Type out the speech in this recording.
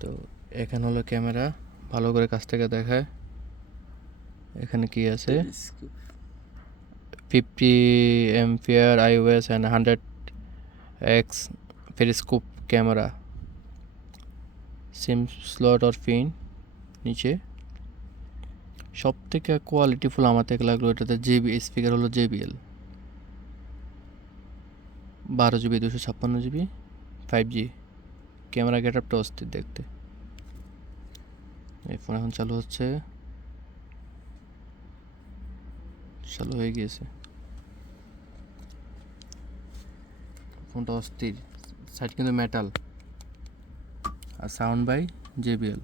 তো এখানে হলো ক্যামেরা, ভালো করে কাছ থেকে দেখায়। এখানে কি আছে, 50 ampere iOS and 100x periscope camera, SIM slot or pin নিচে। সব থেকে কোয়ালিটিফুল আমার থেকে লাগলো এটাতে জিবি স্পিকার হলো JBL 12 GB 256 GB 5G। Camera গেট আপটা অস্থির দেখতে। এই ফোন এখন চালু হচ্ছে, চালু হয়ে গিয়েছে। ফোনটা অস্থির, সাইড কিন্তু মেটাল, আর সাউন্ড বাই JBL।